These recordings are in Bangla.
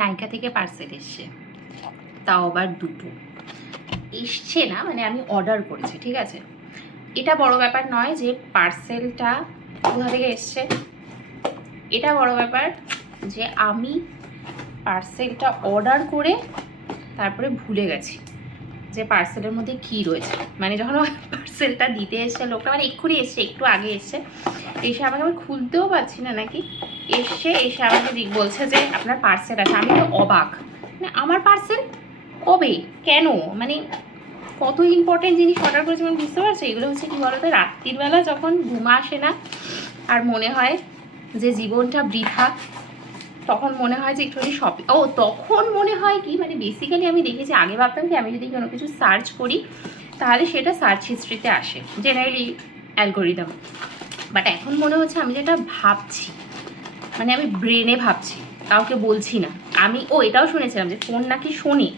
নাইকা থেকে পার্সেল এসছে, তাও আবার দুটো এসছে না, মানে আমি অর্ডার করেছি, ঠিক আছে। এটা বড় ব্যাপার নয় যে পার্সেলটা কোথা থেকে এসছে, এটা বড় ব্যাপার যে আমি পার্সেলটা অর্ডার করে তারপরে ভুলে গেছি যে পার্সেলের মধ্যে কী রয়েছে। মানে যখন পার্সেলটা দিতে এসছে লোকটা, মানে এক্ষুনি এসছে, একটু আগে এসছে, এসে আমাকে আমি খুলতেও পারছি না নাকি, এসে আমাকে বলছে যে আপনার পার্সেল আছে। আমি তো অবাক, মানে আমার পার্সেল কবে, কেন, মানে কত ইম্পর্টেন্ট জিনিস অর্ডার করেছি আমি বুঝতে পারছি। এগুলো হচ্ছে কী বলতো, রাত্রিবেলা যখন ঘুম আসে না আর মনে হয় যে জীবনটা বৃথা, তখন মনে হয় যে একটুখানি শপিং, তখন মনে হয় কি, মানে বেসিক্যালি আমি দেখেছি, আগে ভাবতাম কি আমি যদি কোনো কিছু সার্চ করি তাহলে সেটা সার্চ হিস্ট্রিতে আসে, জেনারেলি অ্যালগোরিদম। বাট এখন মনে হচ্ছে আমি যেটা ভাবছি, মানে আমি ব্রেনে ভাবছি, কাউকে বলছি না। আমি এটাও শুনেছিলাম যে ফোন নাকি শোনে,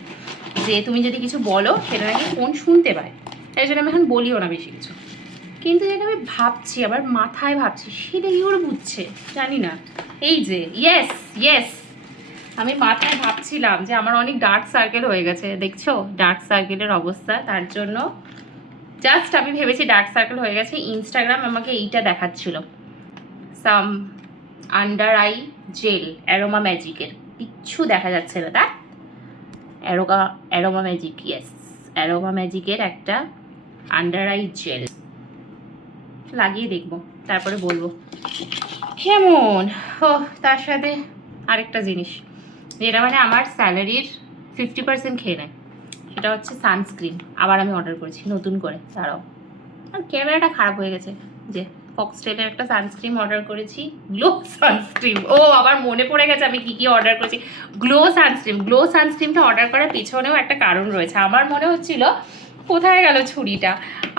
যে তুমি যদি কিছু বলো সেটা নাকি ফোন শুনতে পায়, তাই জন্য আমি এখন বলিও না বেশি কিছু। কিন্তু যেটা আমি ভাবছি, আবার মাথায় ভাবছি, সেটা কী করে বুঝছে জানি না। এই যে ইয়েস আমি মাথায় ভাবছিলাম যে আমার অনেক ডার্ক সার্কেল হয়ে গেছে, দেখছো ডার্ক সার্কেলের অবস্থা। তার জন্য জাস্ট আমি ভেবেছি ডার্ক সার্কেল হয়ে গেছে। ইনস্টাগ্রাম আমাকে এইটা দেখাচ্ছিল, সাম আন্ডার আই জেল অ্যারোমা ম্যাজিকের, কিচ্ছু দেখা যাচ্ছে না, তা অ্যারোমা ম্যাজিক, অ্যারোমা ম্যাজিকের একটা আন্ডার আই জেল লাগিয়ে দেখবো, তারপরে বলবো কেমন। তার সাথে আরেকটা জিনিস যেটা মানে আমার স্যালারির 50% খেয়ে নেয়, সেটা হচ্ছে সানস্ক্রিন। আবার আমি অর্ডার করেছি নতুন করে, দাঁড়াও, আর ক্যামেরাটা খারাপ হয়ে গেছে। যে ফক্সটেলের একটা সানস্ক্রিন অর্ডার করেছি, গ্লো সানস্ক্রিন। আবার মনে পড়ে গেছে আমি কী অর্ডার করেছি, গ্লো সানস্ক্রিনটা অর্ডার করার পিছনেও একটা কারণ রয়েছে। আমার মনে হচ্ছিল, কোথায় গেল ছুরিটা,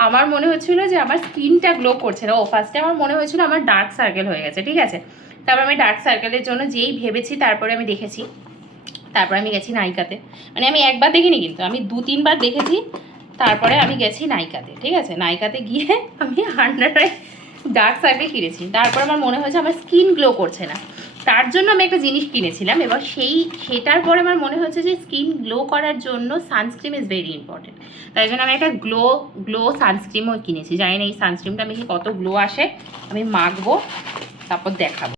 আমার মনে হচ্ছিল যে আমার স্কিনটা গ্লো করছে না। ফার্স্টে আমার মনে হয়েছিল আমার ডার্ক সার্কেল হয়ে গেছে, ঠিক আছে। তারপর আমি ডার্ক সার্কেলের জন্য যেই ভেবেছি, তারপরে আমি দেখেছি, তারপরে আমি গেছি নাইকাতে। মানে আমি একবার দেখিনি কিন্তু, আমি 2-3 বার দেখেছি। তারপরে আমি গেছি নাইকাতে, ঠিক আছে। নাইকাতে গিয়ে আমি আন্ডার আই ডার্ক সার্কেল কিনেছি। তারপর আমার মনে হয়েছে আমার স্কিন গ্লো করছে না, তার জন্য আমি একটা জিনিস কিনেছিলাম। এবার সেটার পরে আমার মনে হচ্ছে যে স্কিন গ্লো করার জন্য সানস্ক্রিন ইজ ভেরি ইম্পর্টেন্ট। তাই জন্য আমি একটা গ্লো সানস্ক্রিমও কিনেছি। জানি না এই সানস্ক্রিমটা আমি কত গ্লো আসে, আমি মাখবো তারপর দেখাবো।